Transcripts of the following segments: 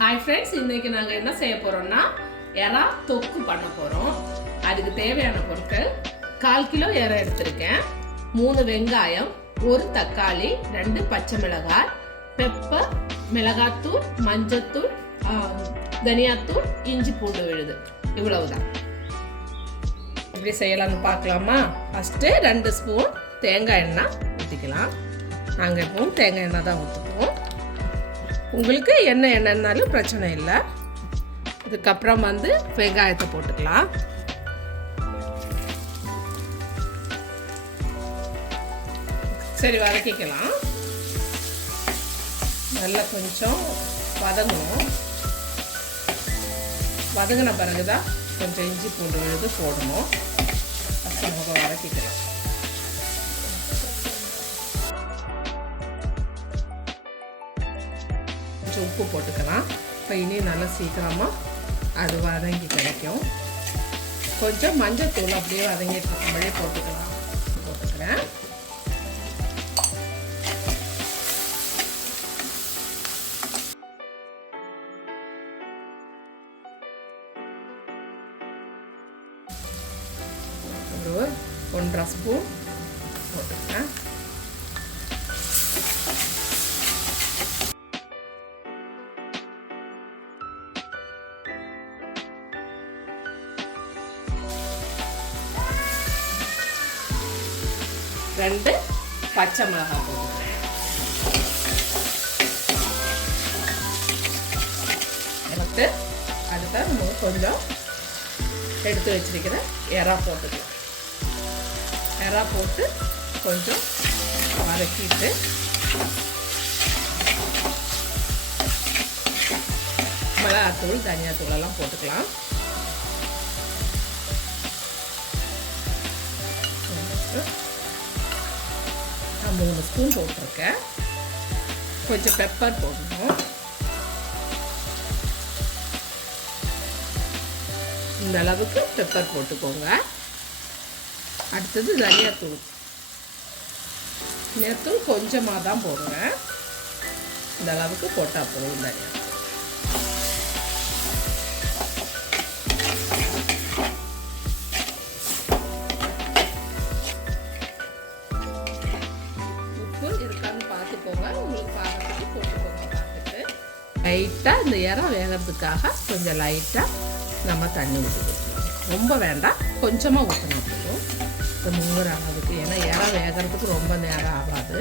Hi friends, இன்றைக்கி நாங்கள் என்ன செய்ய போகிறோம்னா எறா தொக்கு பண்ண போகிறோம். அதுக்கு தேவையான பொருட்கள் 1/4 கிலோ எறா எடுத்திருக்கேன், 3 வெங்காயம், 1 தக்காளி, 2 பச்சை மிளகாய், பெப்பர், மிளகாத்தூள், மஞ்சத்தூள், தனியாத்தூள், இஞ்சி பூண்டு விழுது. இவ்வளவுதான். இப்படி செய்யலாம்னு பார்க்கலாமா? ஃபஸ்ட்டு 2 ஸ்பூன் தேங்காய் எண்ணெய் ஊற்றிக்கலாம். நாங்கள் எப்பவும் தேங்காய் எண்ணெய் தான் ஊற்றுவோம். உங்களுக்கு என்ன எண்ணெய்னாலும் பிரச்சனை இல்லை. இதுக்கப்புறம் வெங்காயத்தை போட்டுக்கலாம். சரி, வதக்கிக்கலாம். நல்லா கொஞ்சம் வதங்கணும். வதங்கின பிறகுதான் கொஞ்சம் இஞ்சி பூண்டு விழுது போடணும். பச்சை வதக்கிக்கலாம். உப்பு போட்டுக்கலாம். இப்போ இனி நல்லா சீக்கிரமாக அது வதங்கி கிடைக்கும். கொஞ்சம் மஞ்சள் தூள் அப்படியே வதங்கிட்டு இருக்கும்போதே போட்டுக்கலாம். போட்டுக்கிறேன். ஒரு 1.5 ஸ்பூன் போட்டுக்கிறேன். ரெண்டு பச்சை மிளகாய் போட்டுக்கிறேன். எனக்கு அதுக்கு நம்ம கொஞ்சம் எடுத்து வச்சிருக்கிற எறா போட்டுக்கலாம். எறா போட்டு கொஞ்சம் வதக்கிட்டு மிளகாத்தூள், தனியாத்தூள் எல்லாம் போட்டுக்கலாம். நான் 3 ஸ்பூன் போட்டிருக்கேன். கொஞ்சம் பெப்பர் போடணும். இந்த அளவுக்கு பெப்பர் போட்டுக்கோங்க. அடுத்தது தனியாத்தூள். தனியாத்தூள் கொஞ்சமாக தான் போடுவேன். இந்த அளவுக்கு போட்டால் போதும். தனியாத்தூள் இருக்கான்னு பார்த்துக்கோங்க. உங்களுக்கு பார்க்கறதுக்கு போட்டுக்கோங்க. பார்த்துட்டு லைட்டாக இந்த எறா வேகிறதுக்காக கொஞ்சம் லைட்டாக நம்ம தண்ணி ஊற்றிக்கலாம். ரொம்ப வேண்டாம், கொஞ்சமாக ஊற்றினா போதும். இப்போ முங்குற அளவுக்கு. ஏன்னா எறா வேகிறதுக்கு ரொம்ப நேரம் ஆகாது.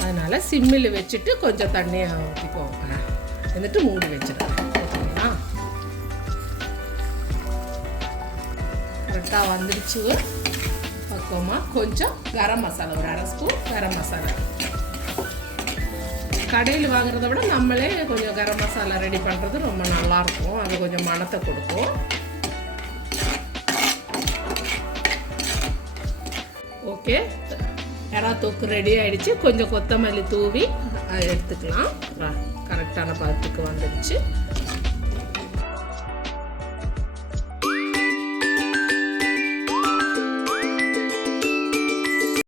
அதனால் சிம்மில் வச்சுட்டு கொஞ்சம் தண்ணியை ஊற்றிக்கோங்க. வந்துட்டு மூடி வச்சுருக்கேன். ஓகேங்களா? கரெக்டாக வந்துடுச்சு. பக்குவமாக கொஞ்சம் கரம் மசாலா, ஒரு 1/2 ஸ்பூன் கரம் மசாலா. கடையில் வாங்குறத விட நம்மளே கொஞ்சம் கரம் மசாலா ரெடி பண்ணுறது ரொம்ப நல்லாயிருக்கும். அது கொஞ்சம் மணத்தை கொடுக்கும். ஓகே, எறா தொக்கு ரெடி ஆகிடுச்சு. கொஞ்சம் கொத்தமல்லி தூவி அதை எடுத்துக்கலாம். கரெக்டான பதத்துக்கு வந்துடுச்சு.